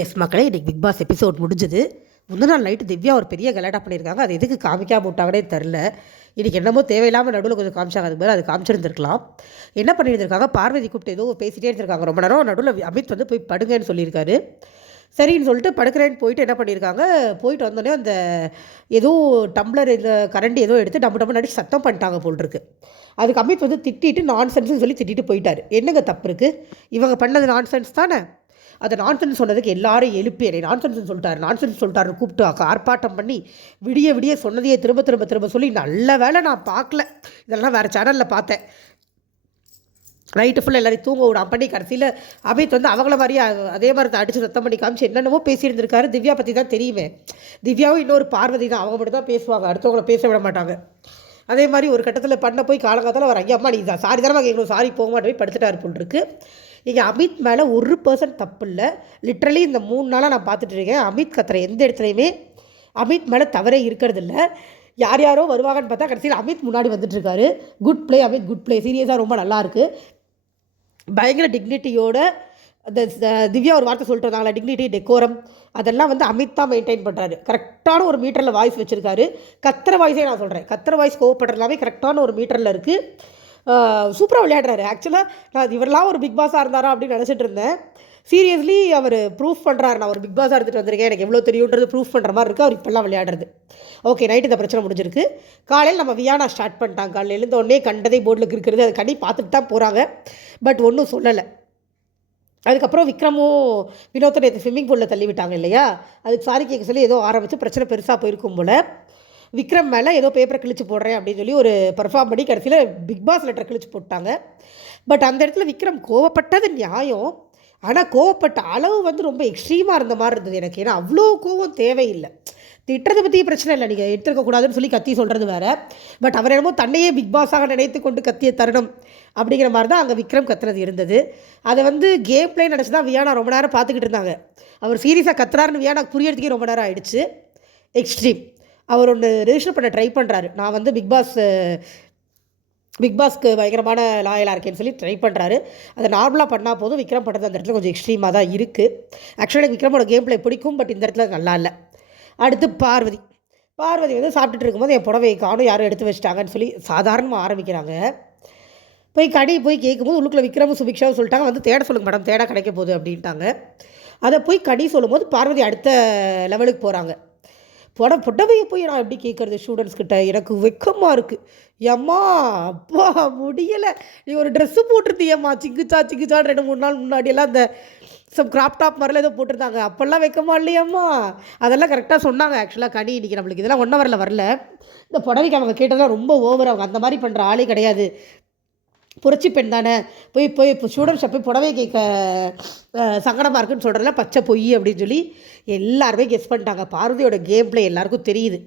S மக்களே இன்றைக்கி big pass episode முடிஞ்சது. முந்தின நாள் நைட்டு திவ்யா ஒரு பெரிய கலாட்டா பண்ணியிருக்காங்க. அது எதுக்கு காமிக்காம விட்டாங்கன்னே தெரில இன்றைக்கி என்னமோ தேவையில்லாமல் நடுவில் கொஞ்சம் காமிச்சாங்க. அது மாதிரி அது காமிச்சிருந்துருக்கலாம். என்ன பண்ணியிருந்திருக்காங்க? பார்வதி கூப்பிட்டு ஏதோ பேசிகிட்டே இருந்திருக்காங்க. ரொம்ப நேரம் நடுவில் அமித் வந்து போய் படுங்கன்னு சொல்லியிருக்காரு. சரின்னு சொல்லிட்டு படுக்கிறேன்னு போயிட்டு என்ன பண்ணியிருக்காங்க? போயிட்டு வந்தோடனே அந்த ஏதோ டம்ளர் இந்த கரண்டி ஏதோ எடுத்து டம்மு டம்மு நடிச்சு சத்தம் பண்ணிட்டாங்க போல் இருக்கு அதுக்கு அமித் வந்து திட்டிட்டு நான்சென்ஸ்னு சொல்லி திட்டிட்டு போயிட்டார். என்னங்க தப்பு இருக்குது இவங்க பண்ணது நான்சென்ஸ் தானே? அதை நான்சென்ஸ் சொன்னதுக்கு எல்லாரும் எழுப்பி என்னை நான்சென்ஸ் சொல்லிட்டாரு நான்சென்ஸ் சொல்லிட்டாருன்னு கூப்பிட்டு ஆர்ப்பாட்டம் பண்ணி விடிய விடிய சொன்னதையே திரும்ப திரும்ப திரும்ப சொல்லி நல்ல வேளை நான் பார்க்கல. இதெல்லாம் வேறு சேனலில் பார்த்தேன். நைட்டு ஃபுல்லாக எல்லாரையும் தூங்க விடாம பண்ணி கடைசியில் அமித் வந்து அவங்கள மாதிரியே அதே மாதிரி தான் அடித்து சத்தம் பண்ணி காமிச்சு என்னென்னமோ பேசியிருந்திருக்காரு. திவ்யா பற்றி தான் தெரியுமே. திவ்யாவும் இன்னொரு பார்வதி தான். அவங்க மட்டும் தான் பேசுவாங்க. அடுத்தவங்களை பேச விட மாட்டாங்க. அதே மாதிரி ஒரு கட்டத்தில் பண்ண போய் காலங்காலத்தில் அவர் ஐயா அம்மா நீ சாரி தானே எங்களுக்கு சாரி போக மாட்டேன் போய் படுத்துட்டாரு போல் இருக்குது இங்கே அமித் மேலே ஒரு பர்சன்ட் தப்பு இல்லை. லிட்ரலி இந்த மூணு நாளாக நான் பார்த்துட்டு இருக்கேன். அமித் கத்துற எந்த இடத்துலையுமே அமித் மேலே தவறே இருக்கிறதில்ல யார் யாரோ வருவாங்கன்னு பார்த்தா கடைசியில் அமித் முன்னாடி வந்துட்டுருக்காரு good play Amit good play சீரியஸாக ரொம்ப நல்லாயிருக்கு பயங்கர டிக்னிட்டியோட அந்த திவ்யா ஒரு வார்த்தை சொல்லிட்டு வந்தாங்களா டிக்னிட்டி டெக்கோரம் அதெல்லாம் வந்து அமித் தான் மெயின்டைன் பண்ணுறாரு கரெக்டான ஒரு மீட்டரில் வாய்ஸ் வச்சுருக்காரு. கத்திர வாய்ஸே நான் சொல்கிறேன் கத்திர வாய்ஸ் கோவப்படுறதுலாமே கரெக்டான ஒரு மீட்டரில் இருக்குது சூப்பராக விளையாடுறாரு. ஆக்சுவலாக நான் இவரெல்லாம் ஒரு பிக் பாஸாக இருந்தாரா அப்படின்னு நினச்சிட்டு இருந்தேன். சீரியஸ்லி அவர் ப்ரூஃப் பண்ணுறாரு நான் ஒரு பிக் பாஸாக எடுத்துகிட்டு வந்திருக்கேன். எனக்கு எவ்வளோ தெரியுன்றது ப்ரூஃப் பண்ணுற மாதிரி இருக்குது அவர் இப்போல்லாம் விளையாடுறது. ஓகே நைட்டு இந்த பிரச்சனை முடிஞ்சிருக்கு. காலையில் நம்ம வியானா ஸ்டார்ட் பண்ணிட்டாங்க. காலையில் எழுந்த உடனே கண்டதை போர்டில் இருக்கிறது அதை கண்டி பார்த்துட்டு தான் போகிறாங்க பட் ஒன்றும் சொல்லலை. அதுக்கப்புறம் விக்ரமும் வினோத்தை நேற்று ஸ்விம்மிங் பூலில் தள்ளி விட்டாங்க இல்லையா? அதுக்கு சாரி கேட்க சொல்லி ஏதோ ஆரம்பித்து பிரச்சனை பெருசாக போயிருக்கும் போல். விக்ரம் மேலே ஏதோ பேப்பரை கிழிச்சு போடுறேன் அப்படின்னு சொல்லி ஒரு பர்ஃபார்ம் பண்ணி கடைசியில் பிக் பாஸ் லெட்டர் கிழிச்சு போட்டாங்க. பட் அந்த இடத்துல விக்ரம் கோவப்பட்டது நியாயம். ஆனால் கோவப்பட்ட அளவு வந்து ரொம்ப எக்ஸ்ட்ரீமாக இருந்த மாதிரி இருந்தது எனக்கு. ஏன்னா அவ்வளோ கோவம் தேவையில்லை. திட்டுறதை பற்றி பிரச்சனை இல்லை. நீங்கள் எடுத்துருக்கக்கூடாதுன்னு சொல்லி கத்தி சொல்கிறது வேற. பட் அவர் என்னமோ தன்னையே பிக் பாஸாக நினைத்து கொண்டு கத்திய தருணம் அப்படிங்கிற மாதிரி தான் அங்கே விக்ரம் கத்துறது இருந்தது. அதை வந்து கேம் பிளே நினச்சி தான் வியானா ரொம்ப நேரம் பார்த்துக்கிட்டு இருந்தாங்க. அவர் சீரியஸாக கத்துறாருன்னு வியானா புரியறதுக்கே ரொம்ப நேரம் ஆயிடுச்சு. எக்ஸ்ட்ரீம் அவர் ஒன்று ரிஜிஸ்டர் பண்ண ட்ரை பண்ணுறாரு நான் வந்து பிக் பாஸ் பிக் பாஸ்க்கு பயங்கரமான லாயலாக இருக்கேன்னு சொல்லி ட்ரை பண்ணுறாரு அதை நார்மலாக பண்ணால் போதும். விக்ரம் பண்ணுறது அந்த இடத்துல கொஞ்சம் எக்ஸ்ட்ரீமாக தான் இருக்குது ஆக்சுவலாக எனக்கு விக்ரமோட கேம் பிளே பிடிக்கும் பட் இந்த இடத்துல நல்லா இல்லை. அடுத்து பார்வதி. பார்வதி வந்து சாப்பிட்டுட்டு இருக்கும்போது என் புடவை காணும் யாரும் எடுத்து வச்சிட்டாங்கன்னு சொல்லி சாதாரணமாக ஆரம்பிக்கிறாங்க. போய் கடை போய் கேட்கும்போது உள்ளுக்குள்ள விக்ரமும் சுபிக்ஷாவும் சொல்லிட்டாங்க. வந்து தேட சொல்லுங்கள் மேடம் தேட கிடைக்க போகுது அப்படின்ட்டாங்க. அதை போய் கடி சொல்லும்போது பார்வதி அடுத்த லெவலுக்கு போகிறாங்க புட புடவையை போய் நான் எப்படி கேட்குறது? ஸ்டூடெண்ட்ஸ் கிட்ட எனக்கு வெக்கமாக இருக்குது ஏம்மா அப்பா முடியலை. நீ ஒரு ட்ரெஸ்ஸு போட்டிருந்தியம்மா. சிங்குச்சா சிங்குச்சான்னு ரெண்டு மூணு நாள் முன்னாடியெல்லாம் அந்த சம் கிராப் டாப் மாதிரிலாம் ஏதோ போட்டிருந்தாங்க. அப்போல்லாம் வைக்கமா இல்லையாம்மா? அதெல்லாம் கரெக்டாக சொன்னாங்க. ஆக்சுவலாக கனி இன்றைக்கி நம்மளுக்கு இதெல்லாம் ஒன்றும் வரல வரல. இந்த புடவைக்கு அவங்க கேட்டதெல்லாம் ரொம்ப ஓவர் அவங்க அந்த மாதிரி பண்ணுற ஆளே கிடையாது. புரட்சி பெண் தானே? போய் போய் இப்போ ஸ்டூடெண்ட்ஸை போய் புடவை கேட்க சங்கடமாக இருக்குன்னு சொல்கிறல பச்சை பொய் அப்படின்னு சொல்லி எல்லாருமே கெஸ் பண்ணிட்டாங்க. பார்வதியோட கேம் பிளே எல்லாருக்கும் தெரியுது.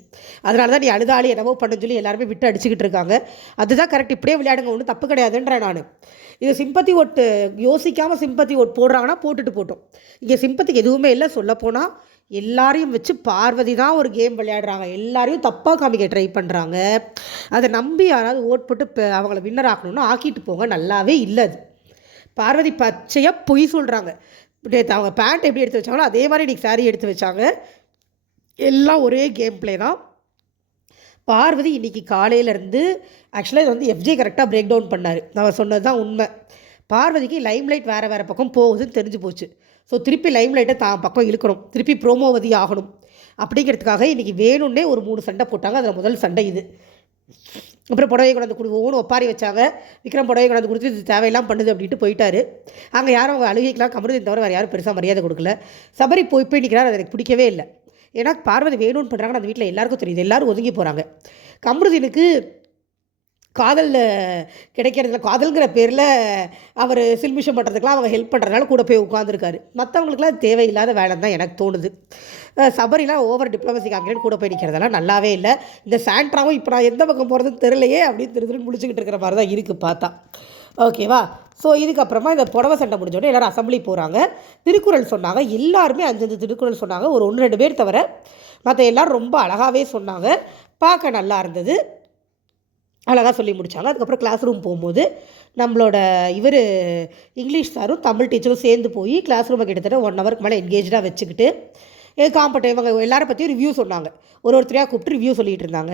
அதனால தான் நீ அழுதாளி என்னவோ பண்ணுன்னு சொல்லி எல்லாருமே விட்டு அடிச்சுக்கிட்டு இருக்காங்க. அதுதான் கரெக்ட் இப்படியே விளையாடுங்க. ஒன்றும் தப்பு கிடையாதுன்றேன் நான். இது சிம்பத்தி ஓட்டு யோசிக்காமல் சிம்பத்தி ஓட் போடுறாங்கன்னா போட்டுட்டு போட்டோம். இங்கே சிம்பத்திக்கு எதுவுமே இல்லை சொல்லப்போனால் எல்லாரையும் வச்சு பார்வதி தான் ஒரு கேம் விளையாடுறாங்க. எல்லாரையும் தப்பாக காமிக்க ட்ரை பண்ணுறாங்க அதை நம்பி யாராவது ஓட் போட்டு இப்போ அவங்கள வின்னர் ஆக்கணும்னு ஆக்கிட்டு போங்க. நல்லாவே இல்லை அது. பார்வதி பச்சையாக பொய் சொல்கிறாங்க நேற்று அவங்க பேண்ட் எப்படி எடுத்து வச்சாங்களோ அதே மாதிரி இன்றைக்கி சாரீ எடுத்து வச்சாங்க. எல்லாம் ஒரே கேம் பிளே தான். பார்வதி இன்னைக்கு காலையிலேருந்து ஆக்சுவலாக இது வந்து எஃப்ஜே கரெக்டாக பிரேக் டவுன் பண்ணார். அவர் சொன்னது தான் உண்மை. பார்வதிக்கு லைம் லைட் வேறு வேறு பக்கம் போகுதுன்னு தெரிஞ்சு போச்சு. ஸோ திருப்பி லைம் லைட்டை தான் பக்கம் இழுக்கணும். திருப்பி ப்ரோமோவதி ஆகணும். அப்படிங்கிறதுக்காக இன்றைக்கி வேணும்னே ஒரு மூணு சண்டை போட்டாங்க. அதில் முதல் சண்டை இது. அப்புறம் புடவை கொண்டாந்து கொடுவோம்னு ஒப்பாரி வச்சாங்க. விக்ரம் புடவை கொண்டாந்து கொடுத்து இது தேவையெல்லாம் பண்ணுது அப்படின்ட்டு போயிட்டாரு. அங்கே யாரும் அவங்க அழுகிக்கலாம் கமருதை தவிர வேறு யாரும் பெருசாக மரியாதை கொடுக்கல. சபரி போய் போய் நிற்கிறார் அது எனக்கு பிடிக்கவே இல்லை. ஏன்னா பார்வதி வேணும்னு பண்ணுறாங்கன்னு அந்த வீட்டில் எல்லாருக்கும் தெரியுது. எல்லோரும் ஒதுங்கி போகிறாங்க கமருதினுக்கு காதலில் கிடைக்கிறதுல காதல்ங்கிற பேரில் அவர் சில்மிஷம் பண்ணுறதுக்கெலாம் அவங்க ஹெல்ப் பண்ணுறதுனால கூட போய் உட்காந்துருக்காரு மற்றவங்களுக்குலாம் தேவையில்லாத வேலை தான் எனக்கு தோணுது. சபரிலாம் ஓவர் டிப்ளமசி காமிக்கிறேன்னு கூட போய் நிற்கிறதெல்லாம் நல்லாவே இல்லை. இந்த சாண்ட்ராவும் இப்போ நான் எந்த பக்கம் போகிறதுன்னு தெரிலையே அப்படின்னு திரு திருன்னு முடிச்சுக்கிட்டு இருக்கிற மாதிரி தான் இருக்குது பார்த்தா. ஓகேவா ஸோ இதுக்கப்புறமா இந்த புடவை சண்டை முடிஞ்சோடனே எல்லோரும் எல்லாரும் அசம்பிளி போகிறாங்க திருக்குறள் சொன்னாங்க. எல்லாருமே அஞ்சஞ்சு திருக்குறள் சொன்னாங்க. ஒரு ஒன்று ரெண்டு பேர் தவிர மற்ற எல்லோரும் ரொம்ப அழகாகவே சொன்னாங்க. பார்க்க நல்லா இருந்தது. அழகாக சொல்லி முடித்தாங்க அதுக்கப்புறம் கிளாஸ் ரூம் போகும்போது நம்மளோட இவர் இங்கிலீஷ் சாரும் தமிழ் டீச்சரும் சேர்ந்து போய் கிளாஸ் ரூமை கிட்டத்தட்ட ஒன் ஹவருக்கு மேலே என்கேஜாக வச்சுக்கிட்டு காம்பட்ட இவங்க எல்லாரை பற்றியும் ரிவ்யூ சொன்னாங்க. ஒரு ஒருத்தரையாக கூப்பிட்டு ரிவ்யூ சொல்லிகிட்டு இருந்தாங்க.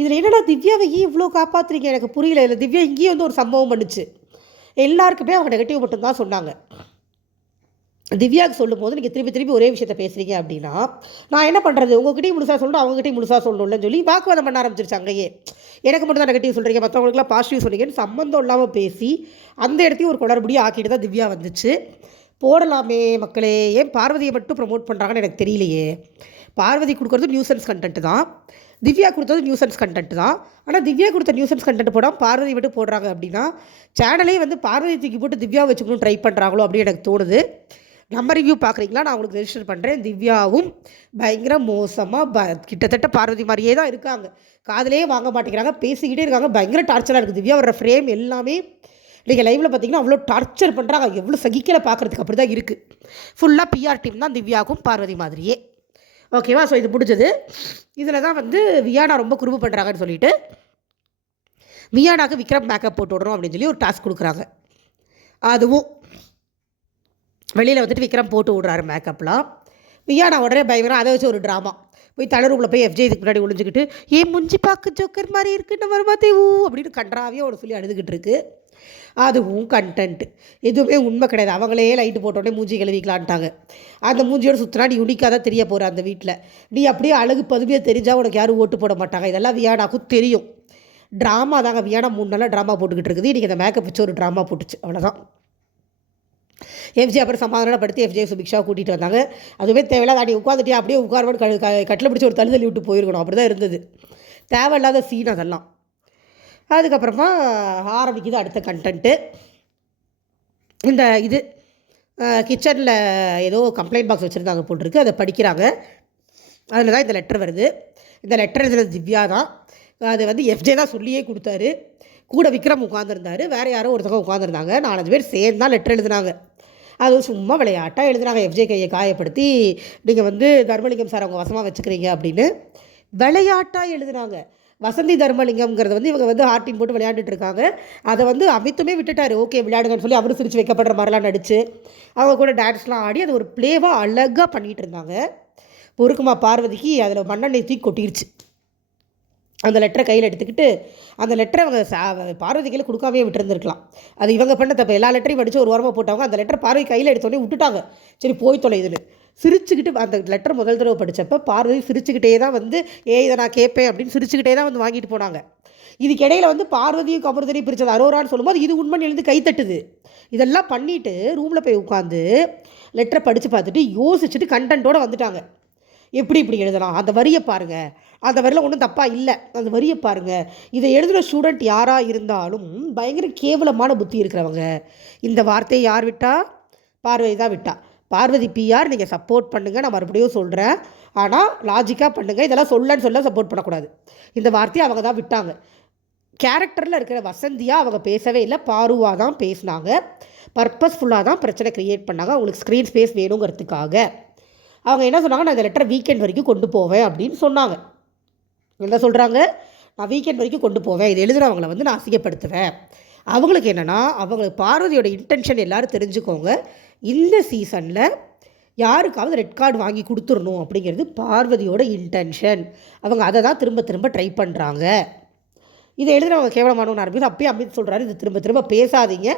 இதில் என்னடா திவ்யாவை ஏன் இவ்வளோ காப்பாற்றுறீங்க எனக்கு புரியல. இல்லை திவ்யா இங்கேயும் வந்து ஒரு சம்பவம் பண்ணுச்சு. எல்லாருக்குமே அவங்க நெகட்டிவ் மட்டும்தான் சொன்னாங்க. திவ்யாவுக்கு சொல்லும் போது நீங்கள் திருப்பி திருப்பி ஒரே விஷயத்த பேசுகிறீங்க அப்படின்னா நான் என்ன பண்ணுறது உங்ககிட்டயும் முழுசாக சொல்லணும் அவங்ககிட்டயும் முழுசாக சொல்லணும்னு சொல்லி வாக்குவாதம் பண்ண ஆரம்பிச்சிருச்சு அங்கேயே. எனக்கு மட்டும் தான் நெகட்டிவ் சொல்கிறீங்க மற்றவங்களுக்குலாம் பாசிட்டிவ் சொல்கிறீங்கன்னு சம்மந்தம் இல்லாமல் பேசி அந்த இடத்தையும் ஒரு குளறுபடியாக ஆக்கிட்டு தான் திவ்யா வந்துச்சு. போடலாமே மக்களே ஏன் பார்வதியை மட்டும் ப்ரொமோட் பண்ணுறாங்கன்னு எனக்கு தெரியலையே. பார்வதி கொடுக்குறது நியூசன்ஸ் கண்டென்ட் தான். திவ்யா கொடுத்தது நியூசன்ஸ் கண்டென்ட் தான். ஆனால் திவ்யா கொடுத்த நியூசன்ஸ் கண்டென்ட் போடாமல் பார்வதி விட்டு போடுறாங்க அப்படின்னா சேனலே வந்து பார்வதி தூக்கி போட்டு திவ்யா வச்சுக்கணும் ட்ரை பண்ணுறாங்களோ அப்படின்னு எனக்கு தோணுது. நம்ம ரிவ்யூ பார்க்குறீங்களா? நான் உங்களுக்கு ரெஜிஸ்டர் பண்ணுறேன் திவ்யாவும் பயங்கர மோசமாக ப கிட்டத்தட்ட பார்வதி மாதிரியே தான் இருக்காங்க. காதலே வாங்க மாட்டேங்கிறாங்க. பேசிக்கிட்டே இருக்காங்க. பயங்கர டார்ச்சராக இருக்குது திவ்யா வர ஃப்ரேம் எல்லாமே நீங்கள் லைவில் பார்த்தீங்கன்னா அவ்வளோ டார்ச்சர் பண்ணுறாங்க எவ்வளோ சகிக்கலை பார்க்குறதுக்கு அப்படி தான் இருக்குது ஃபுல்லாக பிஆர் டீம் தான் திவ்யாவுக்கும் பார்வதி மாதிரியே. ஓகேவா ஸோ இது முடிஞ்சது. இதில் தான் வந்து வியானா ரொம்ப குறும்பு பண்ணுறாங்கன்னு சொல்லிட்டு வியானாக்கு விக்ரம் மேக்கப் போட்டு விடணும் அப்படின்னு சொல்லி ஒரு டாஸ்க் கொடுக்குறாங்க. அதுவும் வெளியில் வந்துட்டு விக்ரம் போட்டு விட்றாரு மேக்கப்லாம் வியானா உடனே பயங்கரம் அதை வச்சு ஒரு ட்ராமா போய் தலை ரூமில் போய் எஃப்ஜே இதுக்கு முன்னாடி ஒளிஞ்சிக்கிட்டு ஏன் முஞ்சி பார்க்க ஜோக்கர் மாதிரி இருக்குன்னு வருமாத்தே ஊ அப்படின்னு கன்றாவே ஒரு சொல்லி அழுதுகிட்டு இருக்கு. அதுவும் கண்டென்ட் எதுவுமே உண்மை கிடையாது. அவங்களே லைட்டு போட்டோடனே மூஞ்சி கழுவிக்கலான்ட்டாங்க. அந்த மூஞ்சியோட சுற்றினா நீ யுனிக்காக தான் தெரிய போகிற அந்த வீட்டில் நீ அப்படியே அழகு பதுமையாக தெரிஞ்சால் உனக்கு யாரும் ஓட்டு போட மாட்டாங்க. இதெல்லாம் வியானாக்கும் தெரியும். ட்ராமா தாங்க. வியானா மூணு நாளாக ட்ராமா போட்டுக்கிட்டு இருக்குது. இன்றைக்கி அந்த மேக்கப் வச்சு ஒரு ட்ராமா போட்டுச்சு. அவ்வளோதான் எஃப்ஜி அப்புறம் சமாதானப்படுத்தி எஃப்ஜே சுபிக்ஷா கூட்டிகிட்டு வந்தாங்க. அதுவே தேவையில்லாத அடி உட்காந்துட்டே அப்படியே உட்காருவோம் க க கட்டில் பிடிச்சி ஒரு தள்ளி விட்டு போயிருக்கணும். அப்படி தான் இருந்தது. தேவையில்லாத சீன் அதெல்லாம். அதுக்கப்புறமா ஆரம்பிக்குது அடுத்த கண்டென்ட்டு இந்த இது கிச்சனில் ஏதோ கம்ப்ளைண்ட் பாக்ஸ் வச்சுருந்தாங்க போட்டிருக்கு அதை படிக்கிறாங்க. அதில் தான் இந்த லெட்டர் வருது. இந்த லெட்டர் எழுதுறது திவ்யா தான். அது வந்து எஃப்ஜே தான் சொல்லியே கொடுத்தாரு. கூட விக்ரம் உட்காந்துருந்தாரு வேறு யாரோ ஒருத்தவங்க உட்காந்துருந்தாங்க நாலஞ்சு பேர் சேர்ந்து தான் லெட்டர் எழுதுனாங்க. அது சும்மா விளையாட்டாக எழுதுனாங்க. எஃப்ஜே கையை காயப்படுத்தி நீங்கள் வந்து தர்மலிங்கம் சார் அவங்க வசமாக வச்சுக்கிறீங்க அப்படின்னு விளையாட்டாக எழுதுனாங்க. வசந்தி தர்மலிங்கம்ங்கிறது வந்து இவங்க வந்து ஹார்ட்டின் போட்டு விளையாண்டுட்டு இருக்காங்க. அதை வந்து அமித்துமே விட்டுட்டாரு. ஓகே விளையாடுங்கன்னு சொல்லி அவரும் சிரிச்சு வைக்கப்படுற மாதிரிலாம் நடித்து அவங்க கூட டான்ஸ்லாம் ஆடி அது ஒரு ப்ளேவாக அழகாக பண்ணிகிட்டு இருந்தாங்க. பொறுக்குமா பார்வதிக்கு அதில் மண்ணெண்ணெய் தூக்கி கொட்டிருச்சு. அந்த லெட்டரை கையில் எடுத்துக்கிட்டு அந்த லெட்டரை அவங்க சா பார்வதி கையில் கொடுக்காமே விட்டுருந்துருக்கலாம். அது இவங்க பண்ண தப்பு. எல்லா லெட்டரையும் படித்து ஒரு ஓரமாக போட்டவங்க அந்த லெட்டர் பார்வை கையில் எடுத்தோடனே விட்டுட்டாங்க. சரி போய் தொலைதுன்னு சிரிச்சுக்கிட்டு அந்த லெட்டர் முதல் தடவை படித்தப்போ பார்வதி சிரிச்சுக்கிட்டே தான் வந்து ஏ இதை நான் கேட்பேன் அப்படின்னு சிரிச்சுக்கிட்டே தான் வந்து வாங்கிட்டு போனாங்க. இதுக்கு இடையில வந்து பார்வதியும் கமருதனையும் பிரித்தது அரோரான்னு சொல்லும்போது இது உண்மை எழுந்து கைத்தட்டுது இதெல்லாம் பண்ணிவிட்டு ரூமில் போய் உட்காந்து லெட்டரை படித்து பார்த்துட்டு யோசிச்சுட்டு கண்டென்ட்டோடு வந்துட்டாங்க. எப்படி இப்படி எழுதலாம்? அந்த வரியை பாருங்கள் அந்த வரியில் ஒன்றும் தப்பாக இல்லை. அந்த வரியை பாருங்கள் இதை எழுதுகிற ஸ்டூடெண்ட் யாராக இருந்தாலும் பயங்கர கேவலமான புத்தி இருக்கிறவங்க. இந்த வார்த்தையை யார் விட்டா? பார்வதி தான் விட்டா. பார்வதி பிஆர் நீங்கள் சப்போர்ட் பண்ணுங்கள் நான் மறுபடியும் சொல்கிறேன் ஆனால் லாஜிக்காக பண்ணுங்கள் இதெல்லாம் சொல்லன்னு சொல்ல சப்போர்ட் பண்ணக்கூடாது. இந்த வார்த்தையை அவங்க தான் விட்டாங்க. கேரக்டரில் இருக்கிற வசந்தியாக அவங்க பேசவே இல்லை. பாருவாக தான் பேசினாங்க. பர்பஸ்ஃபுல்லாக தான் பிரச்சனை க்ரியேட் பண்ணாங்க. அவங்களுக்கு ஸ்க்ரீன் ஸ்பேஸ் வேணுங்கிறதுக்காக. அவங்க என்ன சொன்னாங்க? நான் இந்த லெட்டர் வீக்கெண்ட் வரைக்கும் கொண்டு போவேன் அப்படின்னு சொன்னாங்க. என்ன சொல்கிறாங்க நான் வீக்கெண்ட் வரைக்கும் கொண்டு போவேன். இது எழுதுகிறவங்களை வந்து நான் அசிங்கப்படுத்துவேன். அவங்களுக்கு என்னென்னா அவங்களுக்கு பார்வதியோட இன்டென்ஷன் எல்லோரும் தெரிஞ்சுக்கோங்க. இந்த சீசனில் யாருக்காவது ரெட் கார்டு வாங்கி கொடுத்துடணும் அப்படிங்கிறது பார்வதியோட இன்டென்ஷன் அவங்க அதை தான் திரும்ப திரும்ப ட்ரை பண்ணுறாங்க இதை எழுதுகிறவங்க கேவலமானவன் ஆரம்பிச்சு அப்பயே அமித் சொல்கிறாரு இது திரும்ப திரும்ப பேசாதீங்க.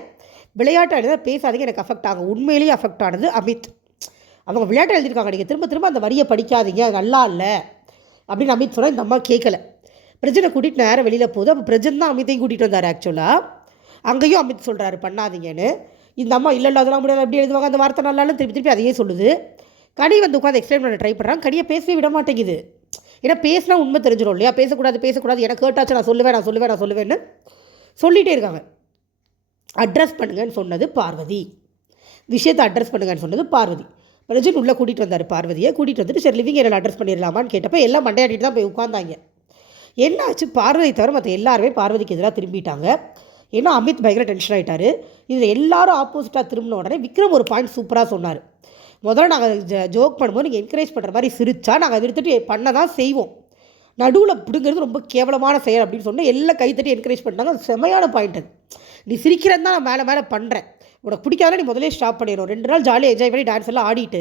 விளையாட்டு எழுத பேசாதீங்க. எனக்கு அஃபெக்ட் ஆகும் உண்மையிலேயே அஃபெக்ட் ஆனது அமித். அவங்க விளையாட்டு எழுதியிருக்காங்க. நீங்கள் திரும்ப திரும்ப அந்த வரியை படிக்காதீங்க. அது நல்லா இல்லை. அப்படின்னு அமித் சொன்னால் இந்த அம்மா கேட்கல பிரஜனை கூட்டிகிட்டு நேரம் வெளியில் போகுது. அப்போ பிரஜன் தான் அமித்தையும் கூட்டிகிட்டு வந்தார் ஆக்சுவலாக அங்கேயும் அமித் சொல்கிறாரு பண்ணாதீங்கன்னு. இந்த அம்மா இல்லை இல்லை அதெல்லாம் முடியாது. அப்படி எழுதுவாங்க அந்த வார்த்தை நல்லாலும் திருப்பி திருப்பி அதையே சொல்லுது. கனி வந்து உட்காந்து எக்ஸ்பிளைன் பண்ண ட்ரை பண்ணுறாங்க கனியை பேசவே விட மாட்டேங்குது. ஏன்னா பேசினா உண்மை தெரிஞ்சிடும் இல்லையா? பேசக்கூடாது பேசக்கூடாது. எனக்கு கேட்டாச்சு நான் சொல்லுவேன் நான் சொல்லுவேன் நான் சொல்லுவேன்னு சொல்லிகிட்டே இருக்காங்க. அட்ரஸ் பண்ணுங்கன்னு சொன்னது பார்வதி. விஷயத்தை அட்ரஸ் பண்ணுங்கன்னு சொன்னது பார்வதி. மனுஜன் உள்ளே கூட்டிகிட்டு வந்தார் பார்வதியை. கூட்டிகிட்டு வந்துட்டு சரி லிவிங் ஏரியாவில் அட்ரஸ் பண்ணிடலாமான்னு கேட்டப்போ எல்லாம் மண்டையாடிட்டு தான் போய் உட்காந்தாங்க என்னாச்சு? பார்வதி தவிர மற்ற எல்லாருமே பார்வதிக்கு எதிராக திரும்பிட்டாங்க. ஏன்னா அமித் பயங்கர டென்ஷன் ஆகிட்டார் இதில் எல்லாரும் ஆப்போசிட்டாக திரும்பின உடனே விக்ரம் ஒரு பாயிண்ட் சூப்பராக சொன்னார். முதல்ல நாங்கள் ஜோக் பண்ணும்போது நீங்கள் என்கரேஜ் பண்ணுற மாதிரி சிரிச்சா நாங்கள் அதை எடுத்துகிட்டு பண்ண தான் செய்வோம். நடுவில் பிடுங்கிறது ரொம்ப கேவலமான செயல் அப்படின்னு சொன்னால் எல்லாம் கைத்தட்டி என்கரேஜ் பண்ணாங்க அது செமையான பாயிண்ட் அது. நீ சிரிக்கிறது தான் நான் மேலே மேலே பண்ணுறேன் உனக்கு பிடிக்காத நீ முதலே ஸ்டாப் பண்ணிடணும். ரெண்டு நாள் ஜாலியாக என்ஜாய் பண்ணி டான்ஸ் எல்லாம் ஆடிட்டு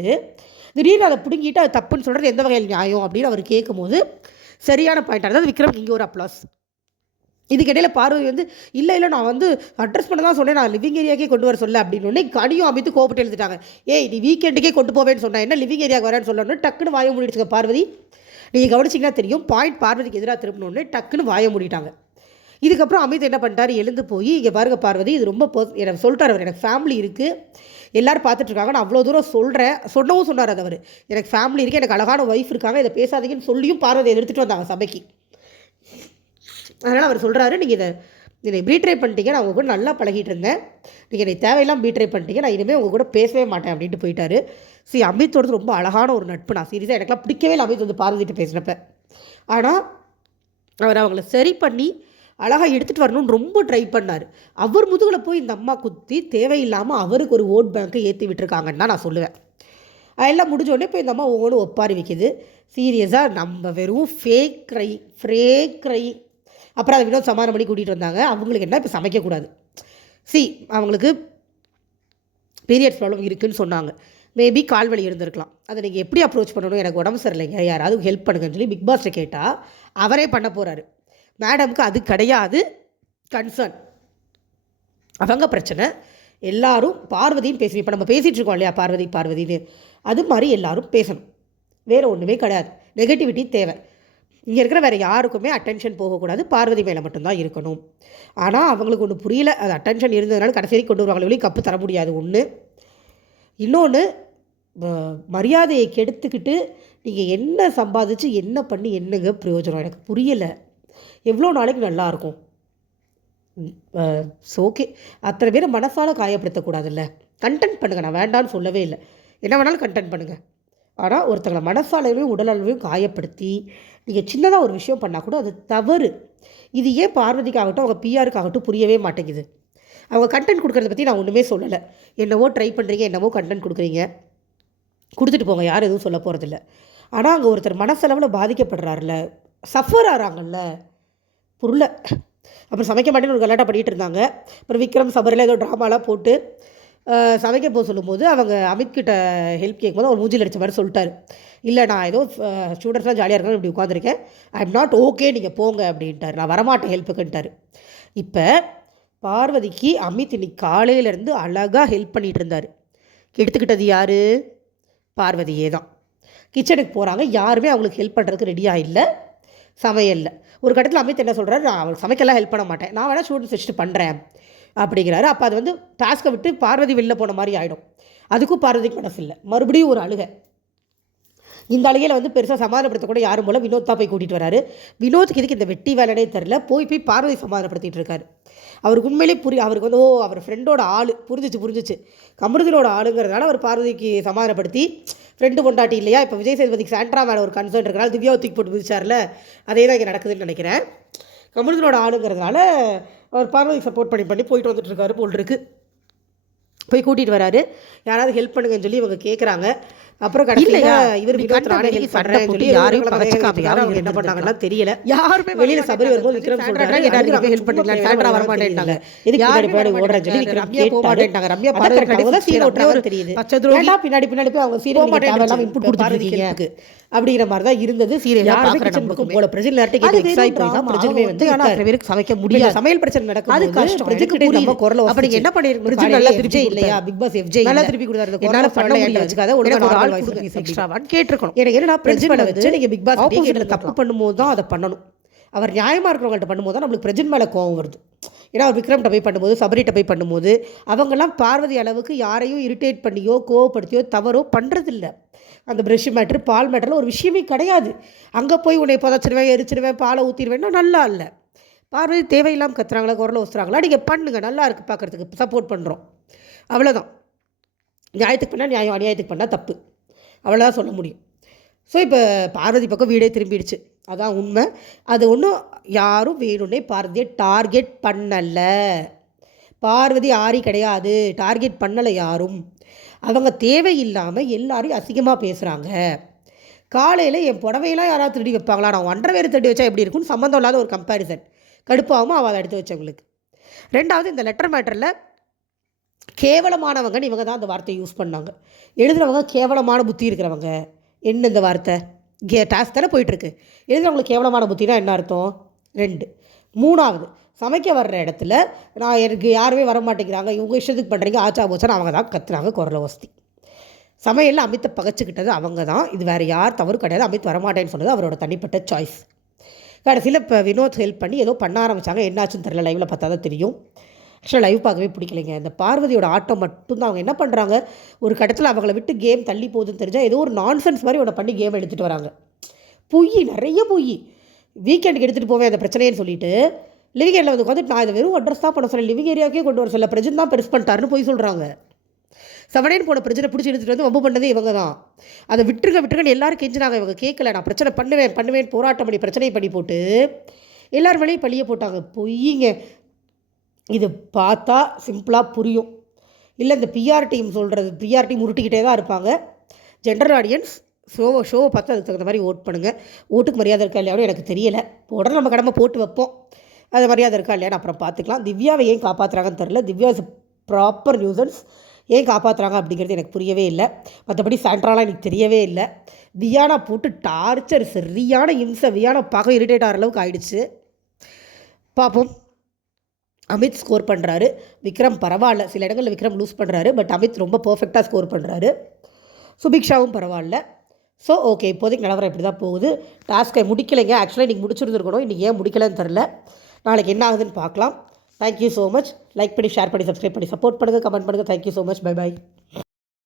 திடீர்னு அதை பிடுங்கிட்டு அது தப்புன்னு சொல்கிறது எந்த வகையில் நியாயம் அப்படின்னு அவர் கேட்கும்போது சரியான பாயிண்ட் அதாவது விக்ரம் இங்கே ஒரு அப்ளாஸ் இதுக்கிடையில் பார்வதி வந்து இல்லை இல்லை நான் வந்து அட்ரஸ் பண்ண தான் சொன்னேன். நான் லிவிங் ஏரியாக்கே கொண்டு வர சொல்ல அப்படின்னு உடனே கனியும் அமைத்து கோபப்பட்டு எழுதிட்டாங்க ஏய் நீ வீக்கெண்டுக்கே கொண்டு போவேன்னு சொன்னேன் என்ன லிவிங் ஏரியாவுக்கு வரேன்னு சொல்லணும்னு டக்குன்னு வாய மூடிடுச்சுங்க பார்வதி. நீங்கள் கவனிச்சிங்கன்னா தெரியும் பாயிண்ட் பார்வதிக்கு எதிராக திரும்பணுன்னு டக்குன்னு வாய மூடிட்டாங்க. இதுக்கப்புறம் அமித் என்ன பண்ணிட்டாரு? எழுந்து போய் இங்கே பாருங்க பார்வதி இது ரொம்ப பர்ஸ் எனக்கு சொல்லிட்டார் அவர். எனக்கு ஃபேமிலி இருக்குது எல்லோரும் பார்த்துட்ருக்காங்க நான் அவ்வளோ தூரம் சொல்கிறேன் சொன்னவும் சொன்னார் அது அவர். எனக்கு ஃபேமிலி இருக்குது எனக்கு அழகான ஒய்ஃப் இருக்காங்க. இதை பேசாதீங்கன்னு சொல்லியும் பார்வதி எடுத்துகிட்டு வந்தாங்க சபைக்கு. அதனால் அவர் சொல்கிறாரு நீங்கள் இதை என்னை பீட்ரை பண்ணிட்டீங்க. நான் உங்கள் கூட நல்லா பழகிட்டு இருந்தேன். நீங்கள் என்னை தேவையெல்லாம் பீட்ரை பண்ணிட்டீங்க. நான் இனிமேல் உங்கள் கூட பேசவே மாட்டேன். அப்படின்ட்டு போயிட்டாரு. சரி அமித்தோடது ரொம்ப அழகான ஒரு நட்பு. நான் சீரியஸாக எனக்குலாம் பிடிக்கவே இல்லை அமித் வந்து பார்வதிட்டு பேசினப்ப. ஆனால் அவர் அவங்கள சரி பண்ணி அழகாக எடுத்துகிட்டு வரணும்னு ரொம்ப ட்ரை பண்ணார். அவர் முதுகில் போய் இந்த அம்மா குத்தி தேவையில்லாமல் அவருக்கு ஒரு ஓட் பேங்க்கை ஏற்றி விட்டுருக்காங்கன்னு தான் நான் சொல்லுவேன். அதெல்லாம் முடிஞ்சோடனே போய் இந்த அம்மா ஒவ்வொன்றும் ஒப்பாரி வைக்குது. சீரியஸாக நம்ம வெறும் ஃபேக் க்ரை ஃபேக் க்ரை அப்புறம் அதை வினோத் சமாதானம் பண்ணி கூட்டிகிட்டு வந்தாங்க. அவங்களுக்கு என்ன இப்போ சமைக்கக்கூடாது சி அவங்களுக்கு பீரியட்ஸ் ப்ராப்ளம் இருக்குதுன்னு சொன்னாங்க. மேபி கால் வலி இருந்திருக்கலாம். அதை நீங்கள் எப்படி அப்ரோச் பண்ணணும்? எனக்கு உடம்பு சரியில்லைங்க. யாராவது ஹெல்ப் பண்ணுங்கன்னு சொல்லி பிக் பாஸ்ட்டை கேட்டால் அவரே பண்ண போகிறாரு மேடம்க்கு அது கிடையாது. கன்சர்ன் அவங்க பிரச்சனை. எல்லாரும் பார்வதியும் பேசணும். இப்போ நம்ம பேசிகிட்டு இருக்கோம் இல்லையா? பார்வதி பார்வதின்னு. அது மாதிரி எல்லாரும் பேசணும். வேறு ஒன்றுமே கிடையாது. நெகட்டிவிட்டி தேவை. இங்கே இருக்கிற வேறு யாருக்குமே அட்டென்ஷன் போகக்கூடாது. பார்வதி மேலே மட்டும்தான் இருக்கணும். ஆனால் அவங்களுக்கு ஒன்று புரியல. அது அட்டென்ஷன் இருந்ததுனால கடைசி கொண்டு வருவாங்களே ஒழிய கப்பு தர முடியாது ஒன்று இன்னொன்று மரியாதையை கெடுத்துக்கிட்டு நீங்கள் என்ன சம்பாதிச்சு என்ன பண்ணி என்னங்க பிரயோஜனம்? எனக்கு புரியலை. எவ்வளோ நாளைக்கு நல்லாயிருக்கும்? ஓகே. அத்தனை பேர் மனசால் காயப்படுத்தக்கூடாதுல்ல. கண்டென்ட் பண்ணுங்கள் நான் வேண்டான்னு சொல்லவே இல்லை. என்ன வேணாலும் கண்டென்ட் பண்ணுங்கள் ஆனால் ஒருத்தங்களை மனசாலையும் உடலளவையும் காயப்படுத்தி நீங்கள் சின்னதாக ஒரு விஷயம் பண்ணால் கூட அது தவறு. இது ஏன் பார்வதிக்காகட்டும் அவங்க பிஆருக்காகட்டும் புரியவே மாட்டேங்குது. அவங்க கண்டென்ட் கொடுக்குறத பற்றி நான் ஒன்றுமே சொல்லலை. என்னவோ ட்ரை பண்ணுறீங்க என்னவோ கண்டென்ட் கொடுக்குறீங்க. கொடுத்துட்டு போங்க. யாரும் எதுவும் சொல்ல போகிறதில்ல ஆனால் அங்கே ஒருத்தர் மனசளவில் பாதிக்கப்படுறாருல சஃபர் ஆகிறாங்கல்ல புரியல அப்புறம் சமைக்க மாட்டேன்னு ஒரு கலாட்டா பண்ணிகிட்டு இருந்தாங்க. அப்புறம் விக்ரம் சபரில் ஏதோ ட்ராமாலாம் போட்டு சமைக்க போக சொல்லும்போது அவங்க அமித்கிட்ட ஹெல்ப் கேட்கும்போது அவர் மூஞ்சில் அடிச்ச மாதிரி சொல்லிட்டாரு. இல்லை நான் ஏதோ ஸ்டூடெண்ட்ஸ்லாம் ஜாலியாக இருக்காங்க இப்படி உட்காந்துருக்கேன் ஐ எம் நாட் ஓகே நீங்கள் போங்க அப்படின்ட்டார். நான் வரமாட்டேன் ஹெல்ப்புக்குன்ட்டார் இப்போ பார்வதிக்கு அமித் இன்னைக்கு காலையிலேருந்து அழகாக ஹெல்ப் பண்ணிகிட்டு இருந்தார். எடுத்துக்கிட்டது யார்? பார்வதியே தான் கிச்சனுக்கு போகிறாங்க யாருமே அவங்களுக்கு ஹெல்ப் பண்ணுறதுக்கு ரெடியாக இல்லை. சமையலில். ஒரு கட்டத்தில் அமித் என்ன சொல்கிறாரு நான் அவளுக்கு சமைக்கலாம் ஹெல்ப் பண்ண மாட்டேன். நான் வேணால் ஷூட்டிங் வச்சுட்டு பண்ணுறேன் அப்படிங்கிறாரு. அப்போ அது வந்து டாஸ்க்கை விட்டு பார்வதி வெளில போன மாதிரி ஆகிடும் அதுக்கும் பார்வதிக்கு மனசு இல்லை. மறுபடியும் ஒரு அழுகை. இந்த அழுகையில் வந்து பெருசாக சமாதானப்படுத்தக்கூட யாரும் போல வினோத் தான் போய் கூட்டிகிட்டு வராரு. வினோத்துக்கு இதுக்கு இந்த வெட்டி வேலைனே தெரில போய் போய் பார்வதி சமாதானப்படுத்திட்டு இருக்காரு. அவருக்கு உண்மையிலே புரிய அவருக்கு வந்து ஓ அவர் ஃப்ரெண்டோட ஆள். புரிஞ்சிச்சு புரிஞ்சிச்சு. கமருதலோட ஆளுங்கிறதுனால அவர் பார்வதிக்கு சமாதானப்படுத்தி ஃப்ரெண்டு கொண்டாட்டி இல்லையா? இப்போ விஜய் சேதுபதிக்கு சாண்ட்ரா மேலே ஒரு கன்சர்ன் இருக்கிறனால திவ்யாவை தூக்கி போட்டு மிதிச்சார்ல. அதே தான் இங்கே நடக்குதுன்னு நினைக்கிறேன். கமருதலோட ஆளுங்கிறதுனால அவர் பார்வதிக்கு சப்போர்ட் பண்ணி பண்ணி போயிட்டு வந்துட்டு இருக்காரு போல் இருக்குது போய் கூட்டிகிட்டு வராரு. யாராவது ஹெல்ப் பண்ணுங்கன்னு சொல்லி இவங்க கேட்குறாங்க அப்புறம் கடைசியில்? இவர் வினோத் போட்டு சொல்லி யாரையும் பகச்சுக்காம அவங்க என்ன பண்ணாங்கன்னா தெரியல யாருமே வெளியில சபரி வரும்போது விக்ரம் சொல்றாரு எல்லாரும் ஹெல்ப் பண்ணிக்கலாம் சாண்ட்ரா வர மாட்டேன்ட்டாங்க எதுக்கு பின்னாடி பின்னாடி ஓடுறேன்னு சொல்லி விக்ரம் போக மாட்டேன்ட்டாங்க ரம்யா பார்த்து கடைசியில் சீன் ஓட்டுறவர் தெரியுது பச்சை துரோகி. பின்னாடி பின்னாடி போய் அவங்க போக மாட்டேன்னு இன்புட் கொடுத்துருக்கீங்க அப்படிங்கிற மாதிரி தான் இருந்தது சீரியல் யாருமே யாருமே kitchen கிச்சன் பக்கம் பக்கம் போல கேட்டு எக்ஸைட் பண்ணி தான். பிரஜிலுமே வந்து ஆனா விட்டாரு. அத்தனை பேருக்கு சமைக்க முடியாது சமையல் பிரச்சனை நடக்கும் அது கஷ்டம். எனக்கு நம்ம. குரல அப்ப நீங்க என்ன பண்ணிருக்கணும்? பிரஜில் காலையில நல்லா திருப்பி இல்லையா. பிக் பாஸ் எஃப்ஜே நல்லா திருப்பி கொடுத்தாரு. என்னால பண்ண முடியாது ஒழுங்கா எனக்கு ஒரு நார்மல் ஆள் கொடுங்க, ப்ளீஸ் extra அப்படின்னு one கேட்டிருக்கணும். எனக்கு என்னன்னா Principal பிரஜில் வந்து வச்சு நீங்க பிக் பாஸ் opposite opposite ல தப்பு பண்ணும்போது தான் அதை பண்ணணும். அவர் நியாயமாக இருக்கிறவங்கள்ட்ட பண்ணும்போது தான் நம்மளுக்கு பிரஜன் மேலே கோவம் வருது. ஏன்னா அவர் விக்ரம்கிட்ட போய் பண்ணும்போது சபரிட்ட போய் பண்ணும்போது அவங்கெல்லாம் பார்வதி அளவுக்கு யாரையும் இரிட்டேட் பண்ணியோ கோவப்படுத்தியோ தவறோ பண்ணுறதில்ல அந்த ப்ரெஷ் மேட்ரு பால் மேட்டரில் ஒரு விஷயமே கிடையாது. அங்கே போய் உன்னை புதைச்சிருவேன் எரிச்சிருவேன் பாலை ஊற்றிடுவேன்னா நல்லா இல்லை. பார்வதி தேவையில்லாமல் கத்துறாங்களா குரலை வச்சுறாங்களா நீங்கள் பண்ணுங்கள் நல்லா இருக்குது பார்க்குறதுக்கு சப்போர்ட் பண்ணுறோம் அவ்வளோதான் நியாயத்துக்கு பண்ணால் நியாயம் அநியாயத்துக்கு பண்ணால் தப்பு. அவ்வளோதான் சொல்ல முடியும். ஸோ இப்போ பார்வதி பக்கம் வீடே திரும்பிடுச்சு. அதான் உண்மை. அது ஒன்றும் யாரும் வேணும்னே பார்வதியை டார்கெட் பண்ணலை. பார்வதி ஆரி கிடையாது. டார்கெட் பண்ணலை யாரும். அவங்க தேவையில்லாமல் எல்லாரும் அசிங்கமாக பேசுகிறாங்க காலையில் என் புடவையெல்லாம் யாராவது திருடி வைப்பாங்களா? நான் ஒன்றரை திருடி வச்சா எப்படி இருக்கும்னு சம்மந்தம் இல்லாத ஒரு கம்பேரிசன் கடுப்பாகவும் அவள் அதை எடுத்து வச்சவங்களுக்கு ரெண்டாவது இந்த லெட்டர் மேட்டரில் கேவலமானவங்கன்னு இவங்க தான் அந்த வார்த்தையை யூஸ் பண்ணாங்க. எழுதுறவங்க கேவலமான புத்தி இருக்கிறவங்க. என்ன இந்த வார்த்தை? கே டாஸ்க் தானே போயிட்டுருக்கு. எழுதுறவங்களுக்கு கேவலமான புத்தினா என்ன அர்த்தம்? ரெண்டு. மூணாவது சமைக்க வர்ற இடத்துல நான் எனக்கு யாருமே வர மாட்டேங்கிறாங்க. இவங்க இஷ்டத்துக்கு பண்ணுறீங்க ஆச்சா போச்சான்னு அவங்க தான் கத்துறாங்க குரல வசதி. சமையலில் அமித்தை பகச்சிக்கிட்டது அவங்க தான். இது வேறு யார் தவறு கிடையாது. அமித் வரமாட்டேன்னு சொன்னது அவரோட தனிப்பட்ட சாய்ஸ் கடைசியில் இப்போ வினோத் ஹெல்ப் பண்ணி ஏதோ பண்ண ஆரம்பித்தாங்க என்னாச்சுன்னு தெரியல. லைவில் பார்த்தா தான் தெரியும். ஆக்சுவலாக லைவ் பார்க்கவே பிடிக்கலைங்க. இந்த பார்வதியோட ஆட்டம் மட்டும்தான். அவங்க என்ன பண்ணுறாங்க ஒரு கட்டத்தில் அவங்கள விட்டு கேம் தள்ளி போகுதுன்னு தெரிஞ்சால் ஏதோ ஒரு நான்சென்ஸ் மாதிரி உன்னை பண்ணி கேம் எடுத்துகிட்டு வராங்க. பொய் நிறைய பொய். வீக்கெண்டுக்கு எடுத்துகிட்டு போவேன் அந்த பிரச்சனைன்னு சொல்லிட்டு லிவிங் ஏரியாவில் வந்து உட்காந்து நான் இதை வெறும் அட்ரஸ் தான் பண்ண சொல்ல லிவிங் ஏரியாவுக்கே கொண்டு வர சொல்ல பிரஜன் தான் பெருசு பண்ணிட்டாருன்னு போய் சொல்கிறாங்க செவனேன்னு போன பிரச்சனை பிடிச்சி எடுத்துகிட்டு வந்து வம்பு பண்ணதே இவங்க தான். அதை விட்டுருங்க விட்டுருங்கன்னு எல்லாரும் கெஞ்சினாங்க. இவங்க கேட்கல நான் பிரச்சனை பண்ணுவேன் பண்ணுவேன் போராட்டம் பண்ணி பிரச்சனை பண்ணி போட்டு எல்லார் மேலேயும் பழிய போட்டாங்க. பொய்யுங்க. இது பார்த்தா சிம்பிளாக புரியும். இல்லை இந்த பிஆர் டீம் சொல்கிறது பிஆர் டீம் உருட்டிக்கிட்டே தான் இருப்பாங்க. ஜென்ரல் ஆடியன்ஸ் ஷோவை ஷோவை பார்த்து அதுக்கு தகுந்த மாதிரி ஓட் பண்ணுங்கள் ஓட்டுக்கு மரியாதை இருக்கா இல்லையானு எனக்கு தெரியலை. உடனே நம்ம கடமை போட்டு வைப்போம். அது மரியாதை இருக்கா இல்லையான்னு அப்புறம் பார்த்துக்கலாம். திவ்யாவை ஏன் காப்பாற்றுறாங்கன்னு தெரில திவ்யா இஸ் ப்ராப்பர் நியூசன்ஸ் ஏன் காப்பாற்றுறாங்க அப்படிங்கிறது எனக்கு புரியவே இல்லை. மற்றபடி சாண்ட்ராலாம் எனக்கு தெரியவே இல்லை. வியானா போட்டு டார்ச்சர் சரியான இம்சை வியானா பார்க்க இரிட்டேட் ஆகிற அளவுக்கு ஆயிடுச்சு. பார்ப்போம். அமித் ஸ்கோர் பண்ணுறாரு விக்ரம் பரவாயில்ல. சில இடங்களில் விக்ரம் லூஸ் பண்ணுறாரு பட் அமித் ரொம்ப பர்ஃபெக்டாக ஸ்கோர் பண்ணுறாரு சுபிக்ஷாவும் பரவாயில்ல. ஸோ ஓகே இப்போதைக்கு நிலவரம் இப்படி தான் போகுது டாஸ்க்கை முடிக்கலைங்க. ஆக்சுவலாக இன்றைக்கி முடிச்சிருந்துருக்கணும். இன்றைக்கி ஏன் முடிக்கலன்னு தெரில நாளைக்கு என்ன ஆகுதுன்னு பார்க்கலாம். Thank you so much like பண்ணி ஷேர் பண்ணி சப்ஸ்கிரைப் பண்ணி சப்போர்ட் பண்ணுங்கள் கமெண்ட் பண்ணுங்கள் thank you so much bye bye